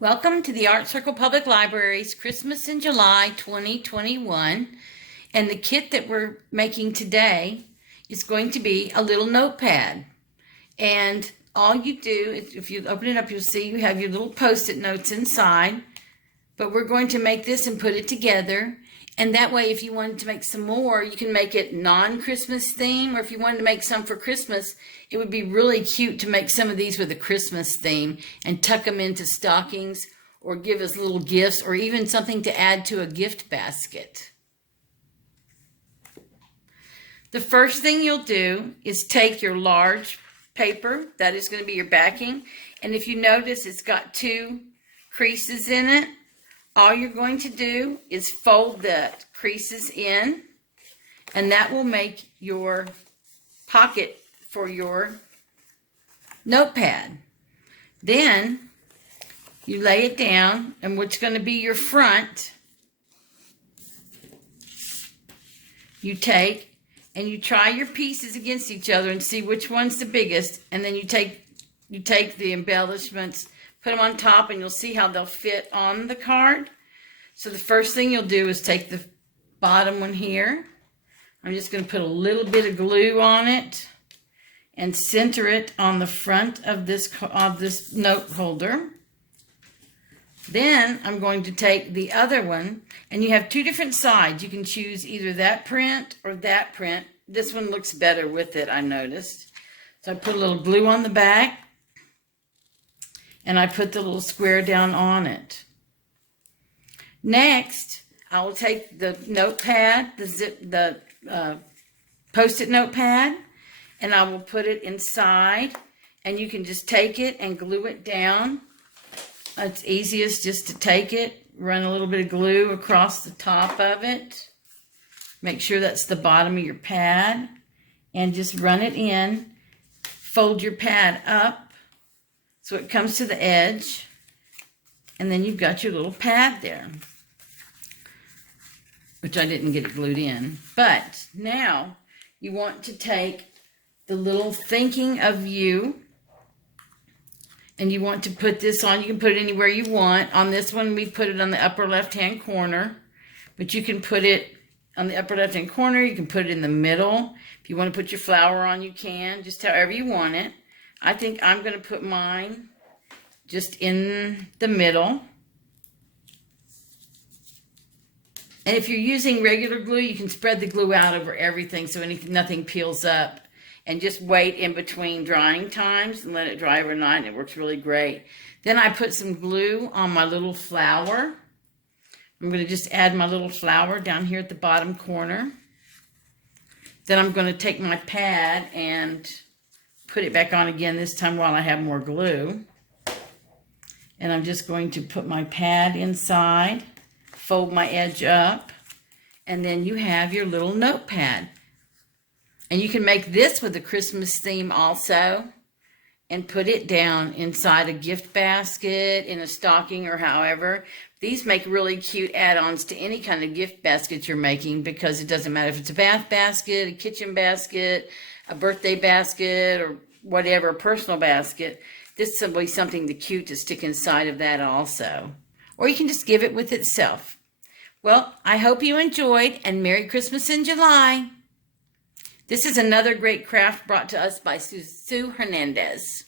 Welcome to the Art Circle Public Library's Christmas in July 2021. And the kit that we're making today is going to be a little notepad. And all you do is, if you open it up, you'll see you have your little Post-it notes inside. But we're going to make this and put it together. And that way, if you wanted to make some more, you can make it non-Christmas theme. Or if you wanted to make some for Christmas, it would be really cute to make some of these with a Christmas theme and tuck them into stockings or give as little gifts or even something to add to a gift basket. The first thing you'll do is take your large paper, that is going to be your backing, and if you notice it's got two creases in it, all you're going to do is fold the creases in, and that will make your pocket for your notepad. Then you lay it down, and what's going to be your front, you take and you try your pieces against each other and see which one's the biggest, and then you take the embellishments, put them on top, and you'll see how they'll fit on the card. So the first thing you'll do is take the bottom one here. I'm just going to put a little bit of glue on it and center it on the front of this note holder. Then I'm going to take the other one, and you have two different sides. You can choose either that print or that print. This one looks better with it, I noticed. So I put a little glue on the back, and I put the little square down on it. Next, I will take the notepad, the Post-it notepad, and I will put it inside, and you can just take it and glue it down. It's easiest just to take it, run a little bit of glue across the top of it. Make sure that's the bottom of your pad, and just run it in. Fold your pad up so it comes to the edge, and then you've got your little pad there, which I didn't get it glued in. But now you want to take the little thinking of you, and you want to put this on. You can put it anywhere you want. On this one, we put it on the upper left-hand corner, but you can put it on the upper left-hand corner. You can put it in the middle. If you want to put your flower on, you can, just however you want it. I think I'm going to put mine just in the middle. And if you're using regular glue, you can spread the glue out over everything so nothing peels up. And just wait in between drying times and let it dry overnight, and it works really great. Then I put some glue on my little flower. I'm going to just add my little flower down here at the bottom corner. Then I'm going to take my pad and put it back on again, this time while I have more glue. And I'm just going to put my pad inside, fold my edge up, and then you have your little notepad. And you can make this with a Christmas theme also, and put it down inside a gift basket, in a stocking, or however. These make really cute add-ons to any kind of gift basket you're making, because it doesn't matter if it's a bath basket, a kitchen basket, a birthday basket, or whatever, a personal basket. This will be something cute to stick inside of that also. Or you can just give it with itself. Well, I hope you enjoyed, and Merry Christmas in July. This is another great craft brought to us by Sue Hernandez.